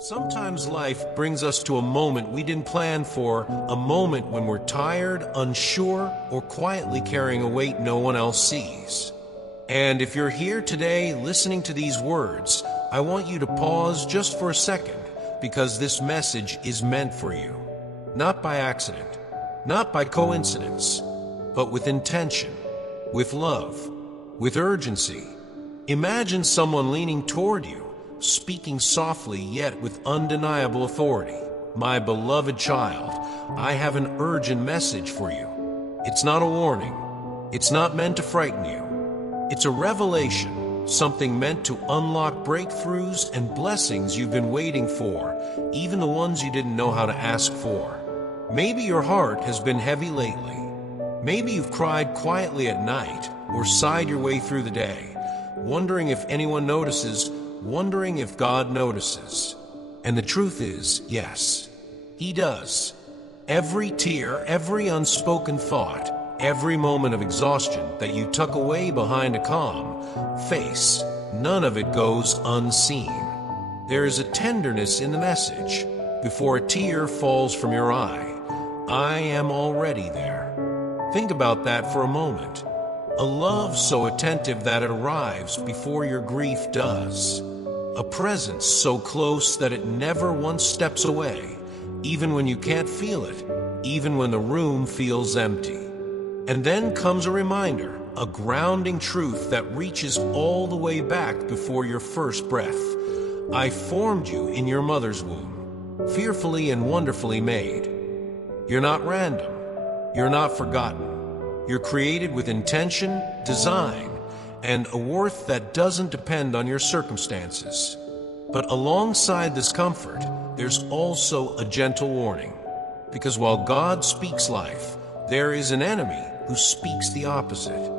Sometimes life brings us to a moment we didn't plan for, a moment when we're tired, unsure, or quietly carrying a weight no one else sees. And if you're here today listening to these words, I want you to pause just for a second, because this message is meant for you. Not by accident, not by coincidence, but with intention, with love, with urgency. Imagine someone leaning toward you, speaking softly yet with undeniable authority. My beloved child, I have an urgent message for you. It's not a warning. It's not meant to frighten you. It's a revelation, something meant to unlock breakthroughs and blessings you've been waiting for, even the ones you didn't know how to ask for. Maybe your heart has been heavy lately. Maybe you've cried quietly at night or sighed your way through the day, wondering if anyone notices, wondering if God notices. And the truth is, yes, He does. Every tear, every unspoken thought, every moment of exhaustion that you tuck away behind a calm face, none of it goes unseen. There is a tenderness in the message. Before a tear falls from your eye, I am already there. Think about that for a moment. A love so attentive that it arrives before your grief does. A presence so close that it never once steps away, even when you can't feel it, even when the room feels empty. And then comes a reminder, a grounding truth that reaches all the way back before your first breath. I formed you in your mother's womb, fearfully and wonderfully made. You're not random. You're not forgotten. You're created with intention, design, and a worth that doesn't depend on your circumstances. But alongside this comfort, there's also a gentle warning. Because while God speaks life, there is an enemy who speaks the opposite.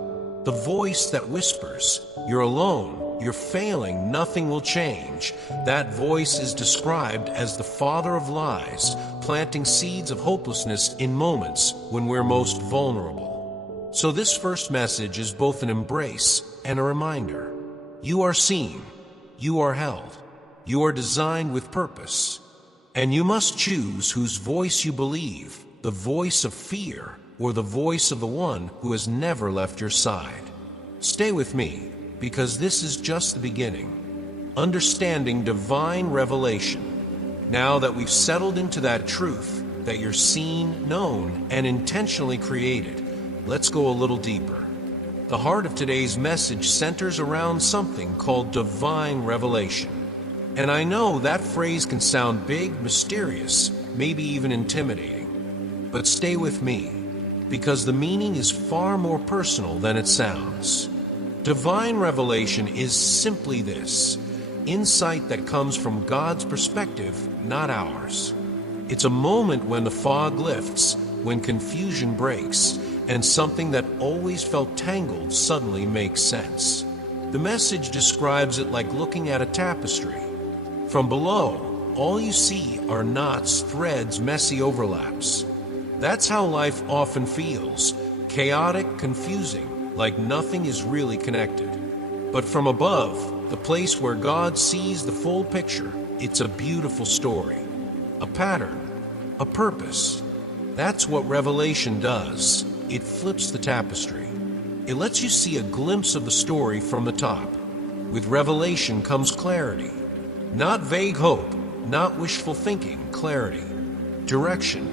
The voice that whispers, "You're alone, you're failing, nothing will change." That voice is described as the father of lies, planting seeds of hopelessness in moments when we're most vulnerable. So this first message is both an embrace and a reminder. You are seen, you are held, you are designed with purpose, and you must choose whose voice you believe, the voice of fear or the voice of the one who has never left your side. Stay with me, because this is just the beginning. Understanding divine revelation. Now that we've settled into that truth, that you're seen, known, and intentionally created, let's go a little deeper. The heart of today's message centers around something called divine revelation. And I know that phrase can sound big, mysterious, maybe even intimidating. But stay with me, because the meaning is far more personal than it sounds. Divine revelation is simply this: insight that comes from God's perspective, not ours. It's a moment when the fog lifts, when confusion breaks, and something that always felt tangled suddenly makes sense. The message describes it like looking at a tapestry. From below, all you see are knots, threads, messy overlaps. That's how life often feels: chaotic, confusing, like nothing is really connected. But from above, the place where God sees the full picture, it's a beautiful story, a pattern, a purpose. That's what revelation does. It flips the tapestry. It lets you see a glimpse of the story from the top. With revelation comes clarity. Not vague hope, not wishful thinking, clarity. Direction,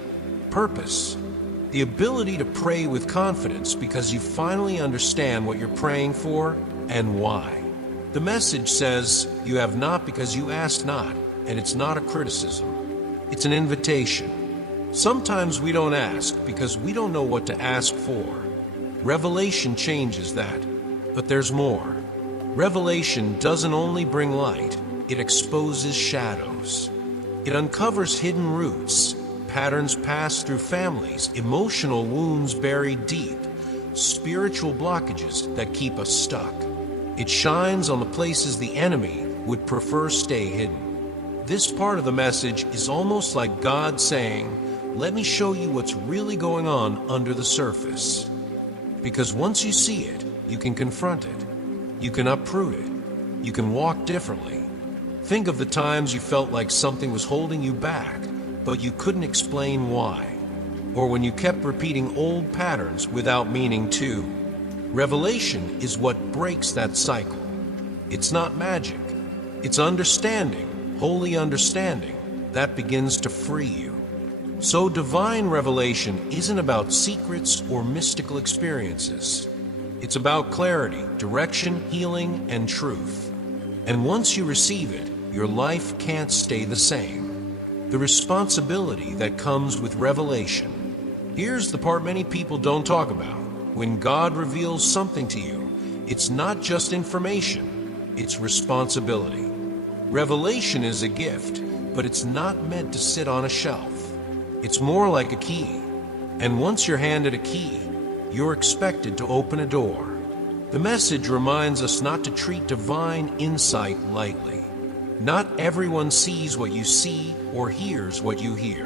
purpose. The ability to pray with confidence because you finally understand what you're praying for and why. The message says you have not because you asked not, and it's not a criticism. It's an invitation. Sometimes we don't ask because we don't know what to ask for. Revelation changes that, but there's more. Revelation doesn't only bring light, it exposes shadows. It uncovers hidden roots, patterns passed through families, emotional wounds buried deep, spiritual blockages that keep us stuck. It shines on the places the enemy would prefer stay hidden. This part of the message is almost like God saying, let me show you what's really going on under the surface. Because once you see it, you can confront it. You can uproot it. You can walk differently. Think of the times you felt like something was holding you back, but you couldn't explain why. Or when you kept repeating old patterns without meaning to. Revelation is what breaks that cycle. It's not magic. It's understanding, holy understanding, that begins to free you. So divine revelation isn't about secrets or mystical experiences. It's about clarity, direction, healing, and truth. And once you receive it, your life can't stay the same. The responsibility that comes with revelation. Here's the part many people don't talk about. When God reveals something to you, it's not just information, it's responsibility. Revelation is a gift, but it's not meant to sit on a shelf. It's more like a key. And once you're handed a key, you're expected to open a door. The message reminds us not to treat divine insight lightly. Not everyone sees what you see or hears what you hear.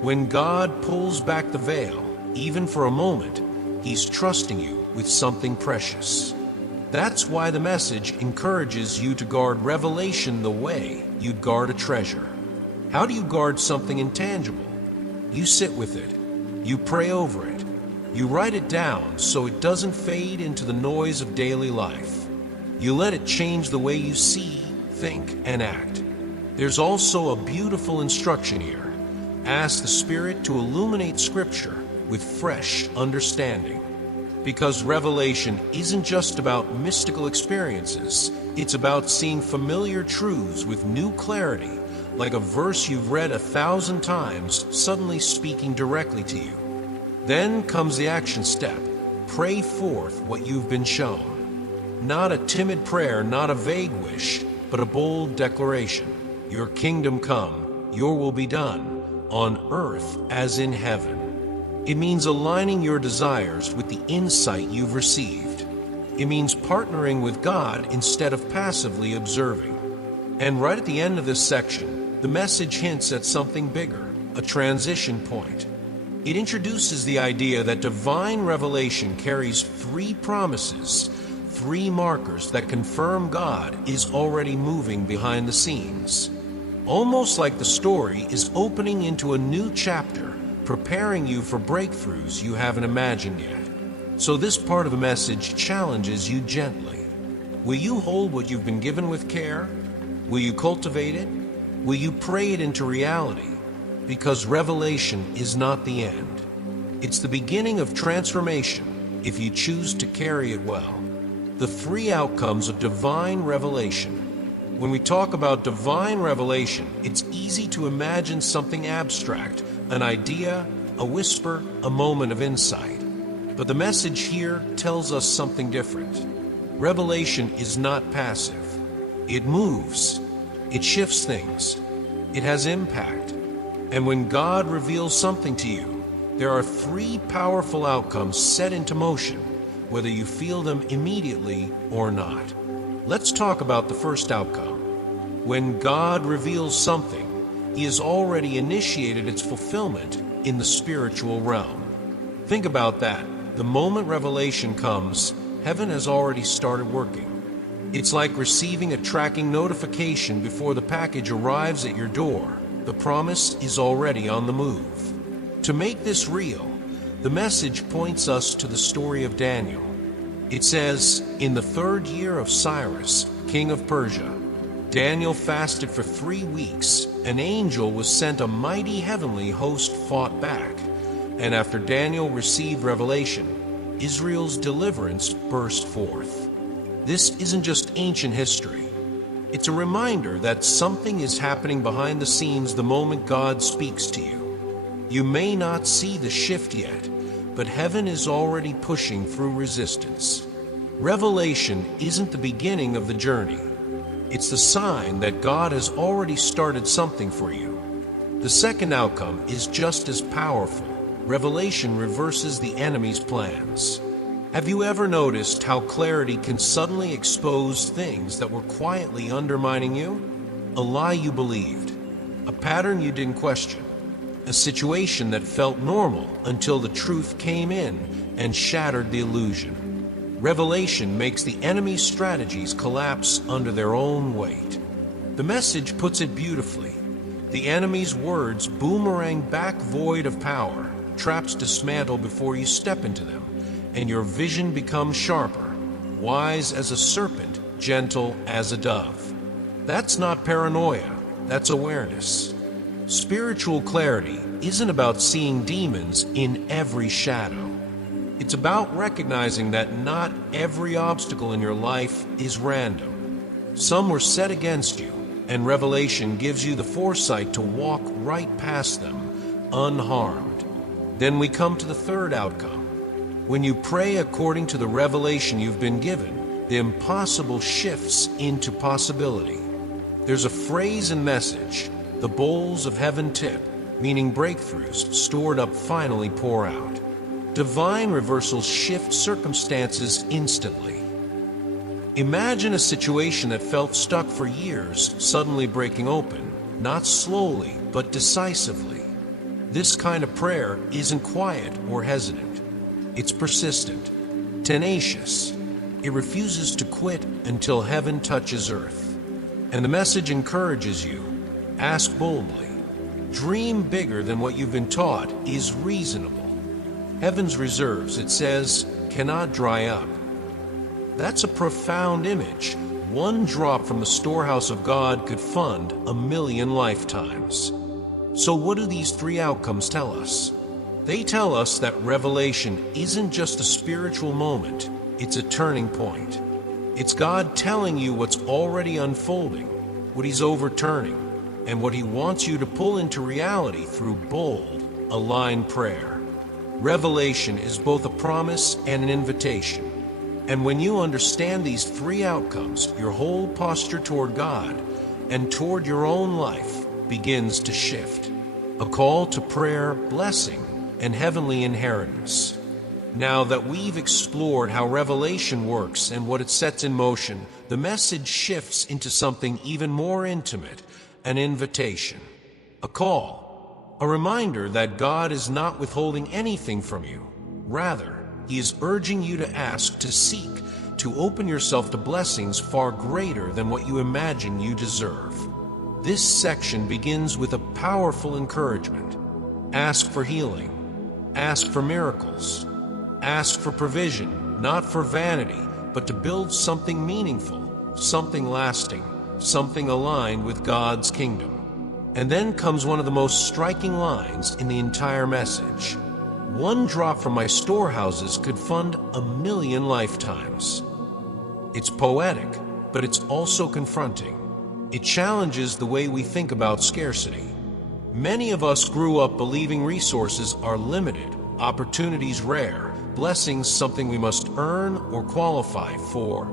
When God pulls back the veil, even for a moment, He's trusting you with something precious. That's why the message encourages you to guard revelation the way you'd guard a treasure. How do you guard something intangible? You sit with it. You pray over it. You write it down so it doesn't fade into the noise of daily life. You let it change the way you see, think, and act. There's also a beautiful instruction here. Ask the Spirit to illuminate Scripture with fresh understanding. Because revelation isn't just about mystical experiences, it's about seeing familiar truths with new clarity, like a verse you've read 1,000 times suddenly speaking directly to you. Then comes the action step. Pray forth what you've been shown. Not a timid prayer, not a vague wish, but a bold declaration. Your kingdom come, your will be done, on earth as in heaven. It means aligning your desires with the insight you've received. It means partnering with God instead of passively observing. And right at the end of this section, the message hints at something bigger, a transition point. It introduces the idea that divine revelation carries 3 promises, 3 markers that confirm God is already moving behind the scenes. Almost like the story is opening into a new chapter, preparing you for breakthroughs you haven't imagined yet. So this part of the message challenges you gently. Will you hold what you've been given with care? Will you cultivate it? Will you pray it into reality? Because revelation is not the end. It's the beginning of transformation if you choose to carry it well. The 3 outcomes of divine revelation. When we talk about divine revelation, it's easy to imagine something abstract, an idea, a whisper, a moment of insight. But the message here tells us something different. Revelation is not passive. It moves. It shifts things. It has impact. And when God reveals something to you, there are 3 powerful outcomes set into motion, whether you feel them immediately or not. Let's talk about the first outcome. When God reveals something, He has already initiated its fulfillment in the spiritual realm. Think about that. The moment revelation comes, heaven has already started working. It's like receiving a tracking notification before the package arrives at your door. The promise is already on the move. To make this real, the message points us to the story of Daniel. It says, in the 3rd year of Cyrus, king of Persia, Daniel fasted for 3 weeks. An angel was sent, a mighty heavenly host fought back. And after Daniel received revelation, Israel's deliverance burst forth. This isn't just ancient history. It's a reminder that something is happening behind the scenes the moment God speaks to you. You may not see the shift yet, but heaven is already pushing through resistance. Revelation isn't the beginning of the journey. It's the sign that God has already started something for you. The second outcome is just as powerful. Revelation reverses the enemy's plans. Have you ever noticed how clarity can suddenly expose things that were quietly undermining you? A lie you believed, a pattern you didn't question, a situation that felt normal until the truth came in and shattered the illusion. Revelation makes the enemy's strategies collapse under their own weight. The message puts it beautifully. The enemy's words boomerang back void of power, traps dismantle before you step into them, and your vision becomes sharper, wise as a serpent, gentle as a dove. That's not paranoia, that's awareness. Spiritual clarity isn't about seeing demons in every shadow. It's about recognizing that not every obstacle in your life is random. Some were set against you, and revelation gives you the foresight to walk right past them, unharmed. Then we come to the third outcome. When you pray according to the revelation you've been given, the impossible shifts into possibility. There's a phrase and message, the bowls of heaven tip, meaning breakthroughs stored up finally pour out. Divine reversals shift circumstances instantly. Imagine a situation that felt stuck for years suddenly breaking open, not slowly, but decisively. This kind of prayer isn't quiet or hesitant. It's persistent, tenacious. It refuses to quit until heaven touches earth. And the message encourages you. Ask boldly. Dream bigger than what you've been taught is reasonable. Heaven's reserves, it says, cannot dry up. That's a profound image. One drop from the storehouse of God could fund 1,000,000 lifetimes. So what do these three outcomes tell us? They tell us that revelation isn't just a spiritual moment, it's a turning point. It's God telling you what's already unfolding, what He's overturning, and what He wants you to pull into reality through bold, aligned prayer. Revelation is both a promise and an invitation. And when you understand these three outcomes, your whole posture toward God and toward your own life begins to shift. A call to prayer, blessing, and heavenly inheritance. Now that we've explored how revelation works and what it sets in motion, the message shifts into something even more intimate, an invitation, a call, a reminder that God is not withholding anything from you. Rather, He is urging you to ask, to seek, to open yourself to blessings far greater than what you imagine you deserve. This section begins with a powerful encouragement. Ask for healing. Ask for miracles. Ask for provision, not for vanity, but to build something meaningful, something lasting, something aligned with God's kingdom. And then comes one of the most striking lines in the entire message. One drop from my storehouses could fund 1,000,000 lifetimes. It's poetic, but it's also confronting. It challenges the way we think about scarcity. Many of us grew up believing resources are limited, opportunities rare, blessings something we must earn or qualify for.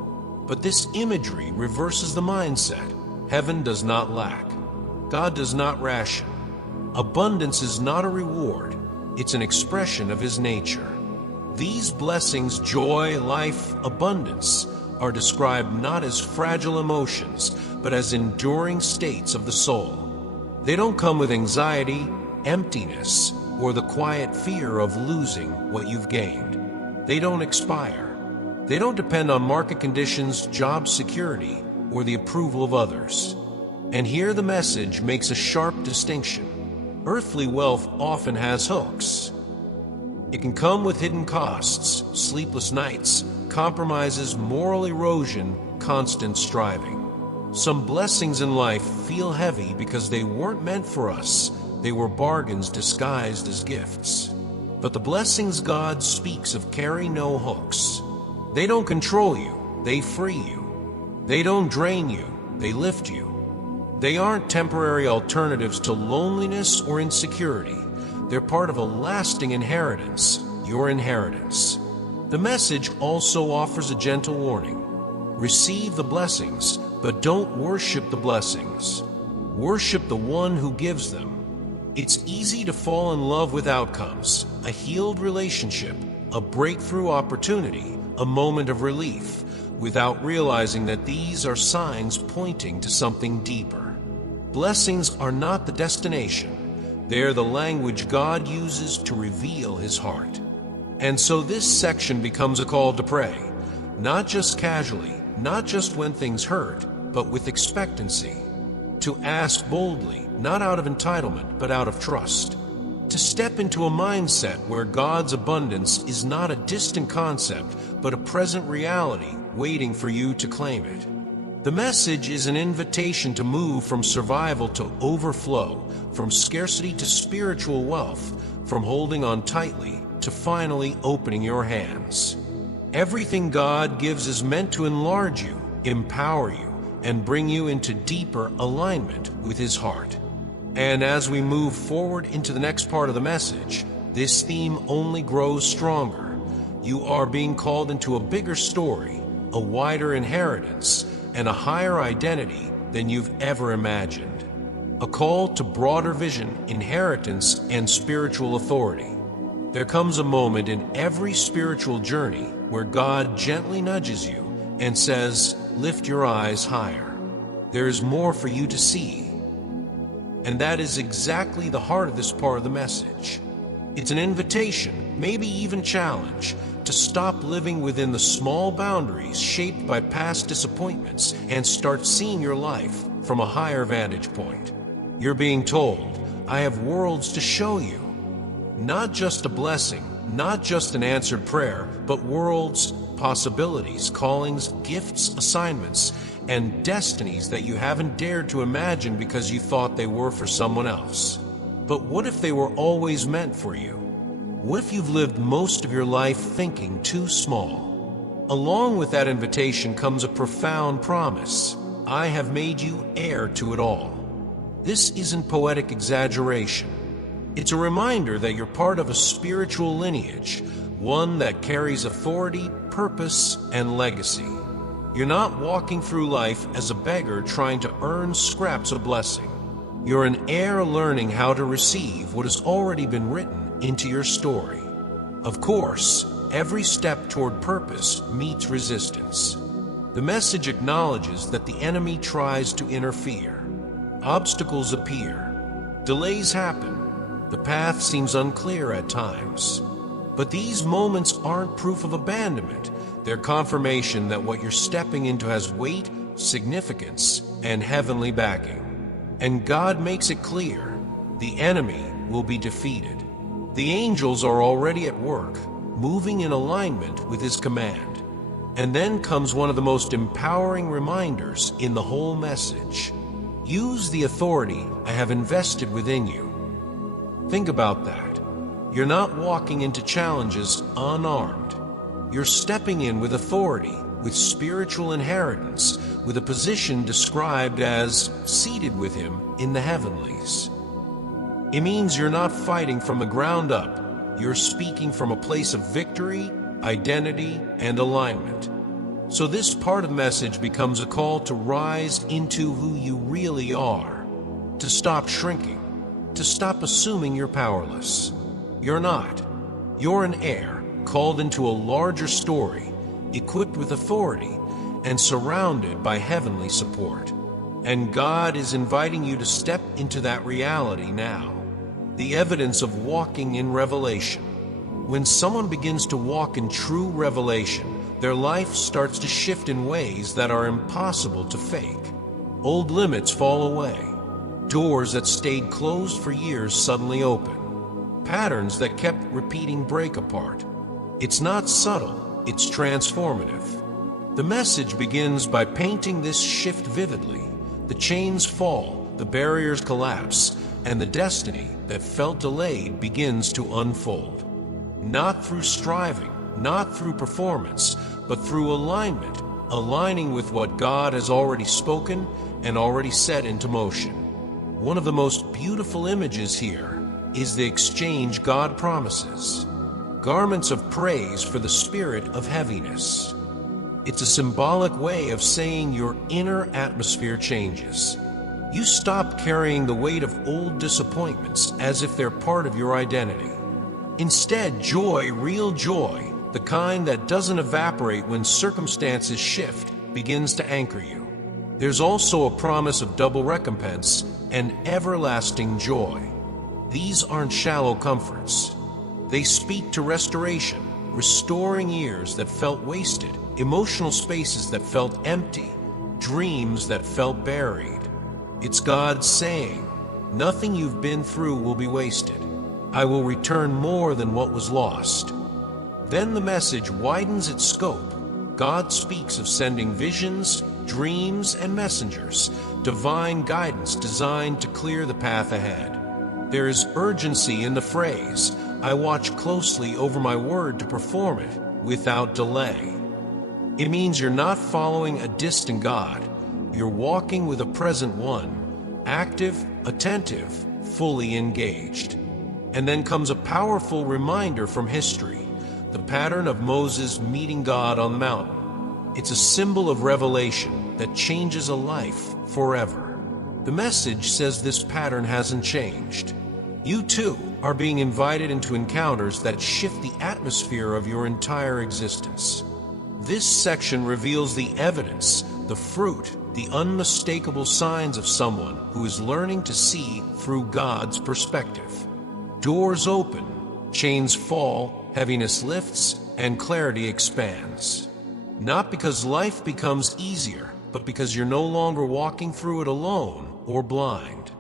But this imagery reverses the mindset. Heaven does not lack. God does not ration. Abundance is not a reward. It's an expression of His nature. These blessings, joy, life, abundance, are described not as fragile emotions, but as enduring states of the soul. They don't come with anxiety, emptiness, or the quiet fear of losing what you've gained. They don't expire. They don't depend on market conditions, job security, or the approval of others. And here the message makes a sharp distinction. Earthly wealth often has hooks. It can come with hidden costs, sleepless nights, compromises, moral erosion, constant striving. Some blessings in life feel heavy because they weren't meant for us. They were bargains disguised as gifts. But the blessings God speaks of carry no hooks. They don't control you, they free you. They don't drain you, they lift you. They aren't temporary alternatives to loneliness or insecurity. They're part of a lasting inheritance, your inheritance. The message also offers a gentle warning. Receive the blessings, but don't worship the blessings. Worship the one who gives them. It's easy to fall in love with outcomes, a healed relationship, a breakthrough opportunity, a moment of relief, without realizing that these are signs pointing to something deeper. Blessings are not the destination. They're the language God uses to reveal His heart. And so this section becomes a call to pray, not just casually, not just when things hurt, but with expectancy. To ask boldly, not out of entitlement, but out of trust. To step into a mindset where God's abundance is not a distant concept, but a present reality waiting for you to claim it. The message is an invitation to move from survival to overflow, from scarcity to spiritual wealth, from holding on tightly to finally opening your hands. Everything God gives is meant to enlarge you, empower you, and bring you into deeper alignment with His heart. And as we move forward into the next part of the message, this theme only grows stronger. You are being called into a bigger story, a wider inheritance, and a higher identity than you've ever imagined. A call to broader vision, inheritance, and spiritual authority. There comes a moment in every spiritual journey where God gently nudges you and says, "Lift your eyes higher. There is more for you to see." And that is exactly the heart of this part of the message. It's an invitation, maybe even challenge, to stop living within the small boundaries shaped by past disappointments and start seeing your life from a higher vantage point. You're being told, "I have worlds to show you." Not just a blessing, not just an answered prayer, but worlds, possibilities, callings, gifts, assignments, and destinies that you haven't dared to imagine because you thought they were for someone else. But what if they were always meant for you? What if you've lived most of your life thinking too small? Along with that invitation comes a profound promise. I have made you heir to it all. This isn't poetic exaggeration. It's a reminder that you're part of a spiritual lineage, one that carries authority, purpose, and legacy. You're not walking through life as a beggar trying to earn scraps of blessing. You're an heir learning how to receive what has already been written into your story. Of course, every step toward purpose meets resistance. The message acknowledges that the enemy tries to interfere. Obstacles appear. Delays happen. The path seems unclear at times. But these moments aren't proof of abandonment. They're confirmation that what you're stepping into has weight, significance, and heavenly backing. And God makes it clear, the enemy will be defeated. The angels are already at work, moving in alignment with His command. And then comes one of the most empowering reminders in the whole message. Use the authority I have invested within you. Think about that. You're not walking into challenges unarmed. You're stepping in with authority, with spiritual inheritance, with a position described as seated with Him in the heavenlies. It means you're not fighting from the ground up. You're speaking from a place of victory, identity, and alignment. So this part of the message becomes a call to rise into who you really are, to stop shrinking, to stop assuming you're powerless. You're not. You're an heir, called into a larger story, equipped with authority, and surrounded by heavenly support. And God is inviting you to step into that reality now. The evidence of walking in revelation. When someone begins to walk in true revelation, their life starts to shift in ways that are impossible to fake. Old limits fall away. Doors that stayed closed for years suddenly open. Patterns that kept repeating break apart. It's not subtle, it's transformative. The message begins by painting this shift vividly. The chains fall, the barriers collapse, and the destiny that felt delayed begins to unfold. Not through striving, not through performance, but through alignment, aligning with what God has already spoken and already set into motion. One of the most beautiful images here is the exchange God promises. Garments of praise for the spirit of heaviness. It's a symbolic way of saying your inner atmosphere changes. You stop carrying the weight of old disappointments as if they're part of your identity. Instead, joy, real joy, the kind that doesn't evaporate when circumstances shift, begins to anchor you. There's also a promise of double recompense and everlasting joy. These aren't shallow comforts. They speak to restoration, restoring years that felt wasted, emotional spaces that felt empty, dreams that felt buried. It's God saying, nothing you've been through will be wasted. I will return more than what was lost. Then the message widens its scope. God speaks of sending visions, dreams, and messengers, divine guidance designed to clear the path ahead. There is urgency in the phrase, I watch closely over my word to perform it without delay. It means you're not following a distant God. You're walking with a present one, active, attentive, fully engaged. And then comes a powerful reminder from history, the pattern of Moses meeting God on the mountain. It's a symbol of revelation that changes a life forever. The message says this pattern hasn't changed. You too are being invited into encounters that shift the atmosphere of your entire existence. This section reveals the evidence, the fruit, the unmistakable signs of someone who is learning to see through God's perspective. Doors open, chains fall, heaviness lifts, and clarity expands. Not because life becomes easier, but because you're no longer walking through it alone or blind.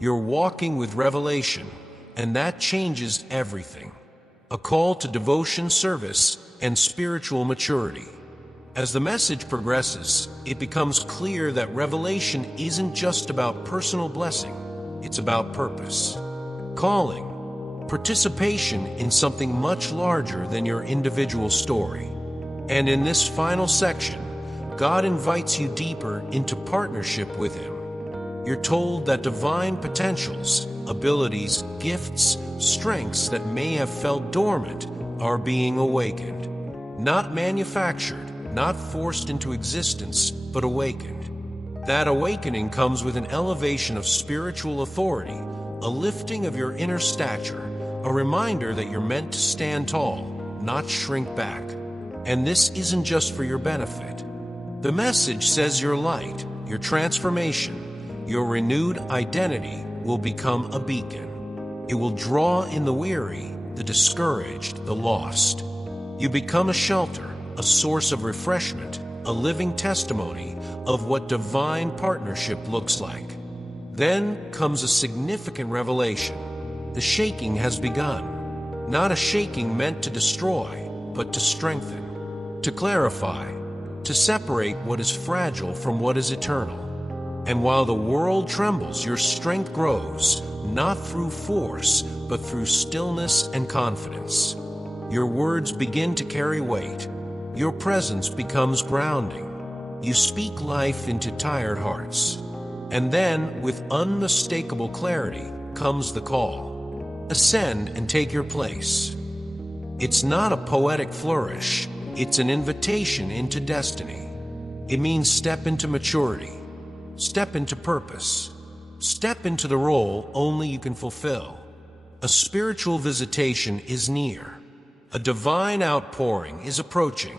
You're walking with revelation, and that changes everything. A call to devotion, service, and spiritual maturity. As the message progresses, it becomes clear that revelation isn't just about personal blessing, it's about purpose, calling, participation in something much larger than your individual story. And in this final section, God invites you deeper into partnership with Him. You're told that divine potentials, abilities, gifts, strengths that may have felt dormant are being awakened. Not manufactured, not forced into existence, but awakened. That awakening comes with an elevation of spiritual authority, a lifting of your inner stature, a reminder that you're meant to stand tall, not shrink back. And this isn't just for your benefit. The message says your light, your transformation, your renewed identity will become a beacon. It will draw in the weary, the discouraged, the lost. You become a shelter, a source of refreshment, a living testimony of what divine partnership looks like. Then comes a significant revelation. The shaking has begun. Not a shaking meant to destroy, but to strengthen, to clarify, to separate what is fragile from what is eternal. And while the world trembles, your strength grows, not through force, but through stillness and confidence. Your words begin to carry weight. Your presence becomes grounding. You speak life into tired hearts. And then, with unmistakable clarity, comes the call. Ascend and take your place. It's not a poetic flourish. It's an invitation into destiny. It means step into maturity. Step into purpose. Step into the role only you can fulfill. A spiritual visitation is near. A divine outpouring is approaching,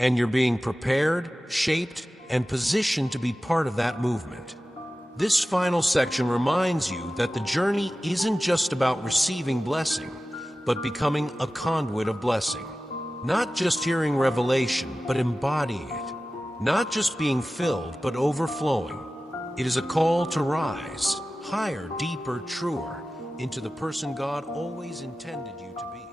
and you're being prepared, shaped, and positioned to be part of that movement. This final section reminds you that the journey isn't just about receiving blessing, but becoming a conduit of blessing. Not just hearing revelation, but embodying it. Not just being filled, but overflowing. It is a call to rise, higher, deeper, truer, into the person God always intended you to be.